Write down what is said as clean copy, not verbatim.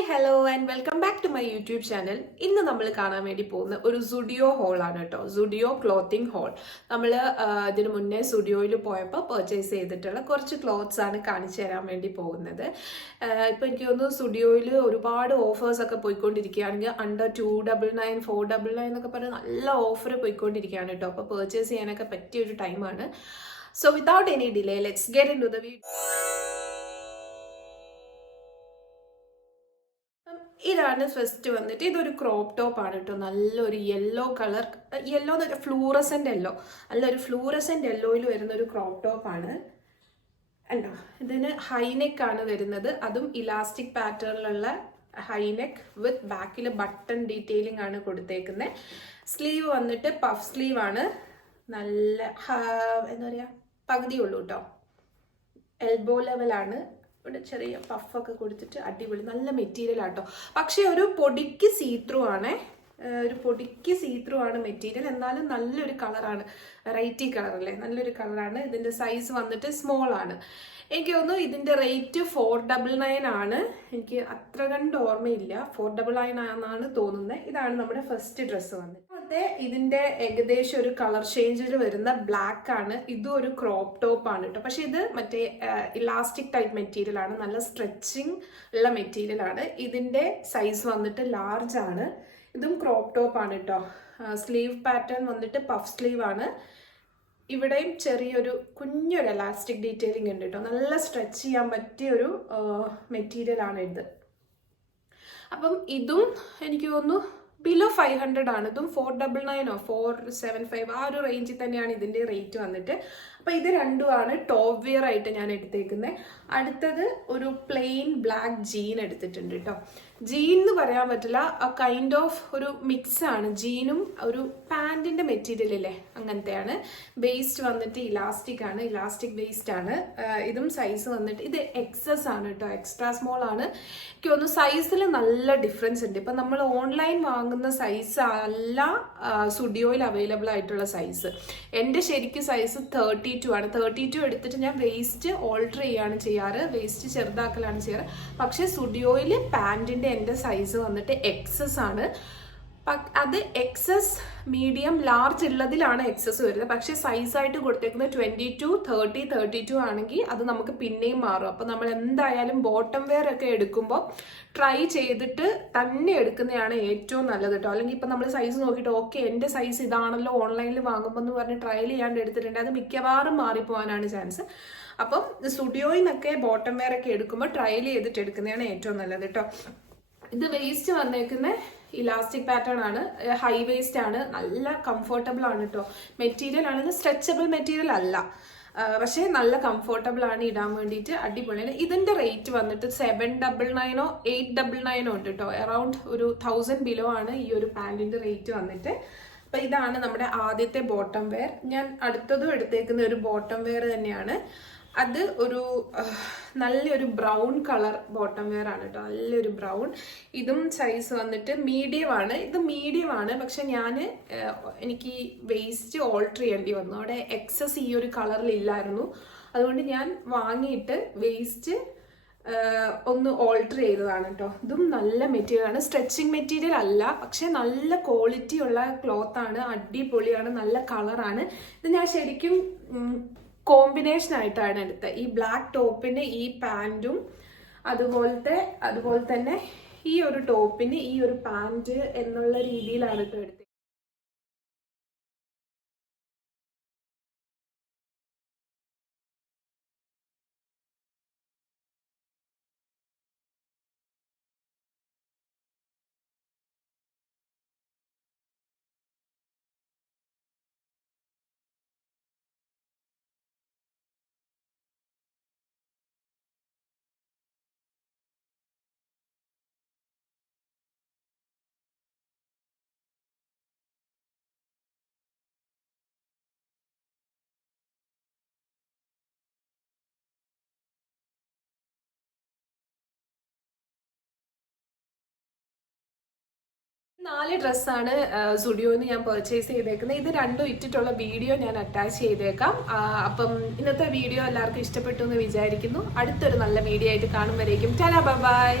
Hi hello and welcome back to my YouTube channel. ഇന്ന് നമ്മൾ കാണാൻ വേണ്ടി പോകുന്ന ഒരു സുഡിയോ ഹോളാണ് കേട്ടോ. Zudio clothing haul. നമ്മൾ ഇതിന് മുന്നേ സുഡിയോയിൽ പോയപ്പോൾ പർച്ചേസ് ചെയ്തിട്ടുള്ള കുറച്ച് ക്ലോത്ത്സ് ആണ് കാണിച്ചു തരാൻ വേണ്ടി പോകുന്നത്. ഇപ്പം എനിക്ക് തോന്നുന്നു സുഡിയോയിൽ ഒരുപാട് ഓഫേഴ്സ് ഒക്കെ പോയിക്കൊണ്ടിരിക്കുകയാണെങ്കിൽ അണ്ടർ 299, 499 എന്നൊക്കെ പറഞ്ഞ് നല്ല ഓഫർ പോയിക്കൊണ്ടിരിക്കുകയാണ് കേട്ടോ. അപ്പോൾ പർച്ചേസ് ചെയ്യാനൊക്കെ പറ്റിയൊരു ടൈമാണ്. So without any delay let's get into the video. ഇതാണ് ഫസ്റ്റ് വന്നിട്ട് ഇതൊരു ക്രോപ്പ് ടോപ്പ് ആണ് കേട്ടോ. നല്ലൊരു യെല്ലോ കളർ, യെല്ലോ എന്നൊരു ഫ്ലൂറസെന്റ് യെല്ലോ, നല്ലൊരു ഫ്ലൂറസെന്റ് യെല്ലോയിൽ വരുന്ന ഒരു ക്രോപ്പ് ടോപ്പ് ആണ്. അല്ലോ ഇതിന് ഹൈനെക്ക് ആണ് വരുന്നത്, അതും ഇലാസ്റ്റിക് പാറ്റേണിലുള്ള ഹൈനെക്ക് വിത്ത് ബാക്കിൽ ബട്ടൺ ഡീറ്റെയിലിംഗ് ആണ് കൊടുത്തേക്കുന്നത്. സ്ലീവ് വന്നിട്ട് പഫ് സ്ലീവ് ആണ്, നല്ല എന്താ പറയുക പകുതിയുള്ളൂ കേട്ടോ, എൽബോ ലെവലാണ്. ഇവിടെ ചെറിയ പഫൊക്കെ കൊടുത്തിട്ട് അടിപൊളി നല്ല മെറ്റീരിയൽ ആട്ടോ. പക്ഷെ ഒരു പൊടിക്ക് സീത്രൂ ആണ്, ഒരു പൊടിക്ക് സീത്രൂ ആണ് മെറ്റീരിയൽ. എന്നാലും നല്ലൊരു കളറാണ്, വെറൈറ്റി കളറല്ലേ, നല്ലൊരു കളറാണ്. ഇതിന്റെ സൈസ് വന്നിട്ട് സ്മോൾ ആണ്. എനിക്ക് തോന്നുന്നു ഇതിന്റെ റേറ്റ് 499 ആണ്. എനിക്ക് അത്ര കണ്ട് ഓർമ്മയില്ല, 499 ആണെന്നാണ് തോന്നുന്നത്. ഇതാണ് നമ്മുടെ ഫസ്റ്റ് ഡ്രസ്സ് വന്നിട്ട്. ഇതിന്റെ ഏകദേശം ഒരു കളർ ചേഞ്ചിൽ വരുന്ന ബ്ലാക്ക് ആണ്. ഇതും ഒരു ക്രോപ്പ് ടോപ്പ് ആണ് കേട്ടോ. പക്ഷെ ഇത് മറ്റേ ഇലാസ്റ്റിക് ടൈപ്പ് മെറ്റീരിയൽ ആണ്, നല്ല സ്ട്രെച്ചിങ് ഉള്ള മെറ്റീരിയൽ ആണ്. ഇതിന്റെ സൈസ് വന്നിട്ട് ലാർജ് ആണ്. ഇതും ക്രോപ്പ് ടോപ്പ് ആണ് കേട്ടോ. സ്ലീവ് പാറ്റേൺ വന്നിട്ട് പഫ് സ്ലീവ് ആണ്. ഇവിടെയും ചെറിയൊരു കുഞ്ഞൊരു എലാസ്റ്റിക് ഡീറ്റെയിലിംഗ് ഉണ്ട് കേട്ടോ. നല്ല സ്ട്രെച്ച് ചെയ്യാൻ പറ്റിയ ഒരു മെറ്റീരിയൽ ആണ് ഇത്. അപ്പം ഇതും എനിക്ക് തോന്നുന്നു ബിലോ 500 ആണ്. ഇതും 499 475 ആ ഒരു റേഞ്ചിൽ തന്നെയാണ് ഇതിന്റെ റേറ്റ് വന്നിട്ട്. അപ്പൊ ഇത് രണ്ടുമാണ് ടോപ്പ് വിയർ ആയിട്ട് ഞാൻ എടുത്തേക്കുന്നത്. അടുത്തത് ഒരു പ്ലെയിൻ ബ്ലാക്ക് ജീൻ എടുത്തിട്ടുണ്ട് കേട്ടോ. ജീൻ എന്ന് പറയാൻ പറ്റില്ല, കൈൻഡ് ഓഫ് ഒരു മിക്സ് ആണ്. ജീനും ഒരു പാൻറ്റിന്റെ മെറ്റീരിയൽ ഇല്ലേ, അങ്ങനത്തെയാണ്. വേസ്റ്റ് വന്നിട്ട് ഇലാസ്റ്റിക് ആണ്, ഇലാസ്റ്റിക് വേസ്റ്റ് ആണ്. ഇതും സൈസ് വന്നിട്ട് ഇത് എക്സസ് ആണ് കേട്ടോ, എക്സ്ട്രാ സ്മോൾ ആണ്. എനിക്ക് തോന്നുന്നു സൈസിൽ നല്ല ഡിഫറൻസ് ഉണ്ട്. ഇപ്പം നമ്മൾ ഓൺലൈൻ വാങ്ങുന്ന സൈസ് അല്ല സുഡിയോയിൽ അവൈലബിൾ ആയിട്ടുള്ള സൈസ്. എൻ്റെ ശരിക്കും സൈസ് 32 ആണ്. 32 എടുത്തിട്ട് ഞാൻ വേസ്റ്റ് ഓൾട്ടർ ചെയ്യാണ് ചെയ്യാറ്, വേസ്റ്റ് ചെറുതാക്കലാണ് ചെയ്യാറ്. പക്ഷേ സുഡിയോയിൽ പാൻറ്റിൻ്റെ എൻ്റെ സൈസ് വന്നിട്ട് എക്സസ് ആണ്. അത് എക്സസ് മീഡിയം ലാർജ് ഉള്ളതിലാണ് എക്സസ് വരുന്നത്. പക്ഷേ സൈസായിട്ട് കൊടുത്തേക്കുന്നത് 22, 30, 32 ആണെങ്കിൽ അത് നമുക്ക് പിന്നെയും മാറും. അപ്പോൾ നമ്മൾ എന്തായാലും ബോട്ടം വെയർ ഒക്കെ എടുക്കുമ്പോൾ ട്രൈ ചെയ്തിട്ട് തന്നെ എടുക്കുന്നതാണ് ഏറ്റവും നല്ലത് കേട്ടോ. അല്ലെങ്കിൽ ഇപ്പം നമ്മൾ സൈസ് നോക്കിയിട്ട് ഓക്കെ എൻ്റെ സൈസ് ഇതാണല്ലോ ഓൺലൈനിൽ വാങ്ങുമ്പോൾ എന്ന് പറഞ്ഞ് ട്രയൽ ചെയ്യാണ്ട് എടുത്തിട്ടുണ്ട്, അത് മിക്കവാറും മാറിപ്പോകാനാണ് ചാൻസ്. അപ്പം സ്റ്റുഡിയോയിൽ നിന്നൊക്കെ ബോട്ടം വെയർ ഒക്കെ എടുക്കുമ്പോൾ ട്രയൽ ചെയ്തിട്ട് എടുക്കുന്നതാണ് ഏറ്റവും നല്ലത് കേട്ടോ. ഇത് വേസ്റ്റ് വന്നേക്കുന്ന ഇലാസ്റ്റിക് പാറ്റേൺ ആണ്, ഹൈ വേസ്റ്റ് ആണ്, നല്ല കംഫർട്ടബിൾ ആണ് കേട്ടോ. മെറ്റീരിയൽ ആണെങ്കിൽ സ്ട്രെച്ചബിൾ മെറ്റീരിയൽ അല്ല, പക്ഷേ നല്ല കംഫർട്ടബിൾ ആണ് ഇടാൻ വേണ്ടിയിട്ട്, അടിപൊളിയാണ്. ഇതിന്റെ റേറ്റ് വന്നിട്ട് 799 899 ഉണ്ട് കേട്ടോ. അറൌണ്ട് ഒരു 1000 ബിലോ ആണ് ഈ ഒരു പാൻറ്റിന്റെ റേറ്റ് വന്നിട്ട്. അപ്പൊ ഇതാണ് നമ്മുടെ ആദ്യത്തെ ബോട്ടം വെയർ. ഞാൻ അടുത്തതും എടുത്തേക്കുന്ന ഒരു ബോട്ടം വെയർ തന്നെയാണ്. അത് ഒരു നല്ലൊരു ബ്രൗൺ കളർ ബോട്ടം വെയർ ആണ് കേട്ടോ, നല്ലൊരു ബ്രൗൺ. ഇതും സൈസ് വന്നിട്ട് മീഡിയം ആണ്. ഇത് മീഡിയം ആണ്, പക്ഷെ എനിക്ക് വേസ്റ്റ് ഓൾട്ടർ ചെയ്യേണ്ടി വന്നു. അവിടെ എക്സസ് ഈ ഒരു കളറിൽ ഇല്ലായിരുന്നു. അതുകൊണ്ട് ഞാൻ വാങ്ങിയിട്ട് വേസ്റ്റ് ഒന്ന് ഓൾട്ടർ ചെയ്തതാണ് കേട്ടോ. ഇതും നല്ല മെറ്റീരിയൽ ആണ്, സ്ട്രെച്ചിങ് മെറ്റീരിയൽ അല്ല, പക്ഷെ നല്ല ക്വാളിറ്റി ഉള്ള ക്ലോത്ത് ആണ്, അടിപൊളിയാണ്, നല്ല കളറാണ്. ഇത് ഞാൻ ശരിക്കും കോമ്പിനേഷൻ ആയിട്ടാണ് എടുത്തത്. ഈ ബ്ലാക്ക് ടോപ്പിന് ഈ പാൻറ്റും അതുപോലെ തന്നെ ഈ ഒരു ടോപ്പിന് ഈ ഒരു പാൻറ്റ് എന്നുള്ള രീതിയിലാണ് കേട്ടോ എടുത്തത്. നാല് ഡ്രസ്സാണ് സുഡിയോന്ന് ഞാൻ പർച്ചേസ് ചെയ്തേക്കുന്നത്. ഇത് രണ്ടും ഇട്ടിട്ടുള്ള വീഡിയോ ഞാൻ അറ്റാച്ച് ചെയ്തേക്കാം. അപ്പം ഇന്നത്തെ വീഡിയോ എല്ലാവർക്കും ഇഷ്ടപ്പെട്ടു എന്ന് വിചാരിക്കുന്നു. അടുത്തൊരു നല്ല വീഡിയോ ആയിട്ട് കാണുമ്പോഴേക്കും ടാറ്റാ ബൈ ബൈ.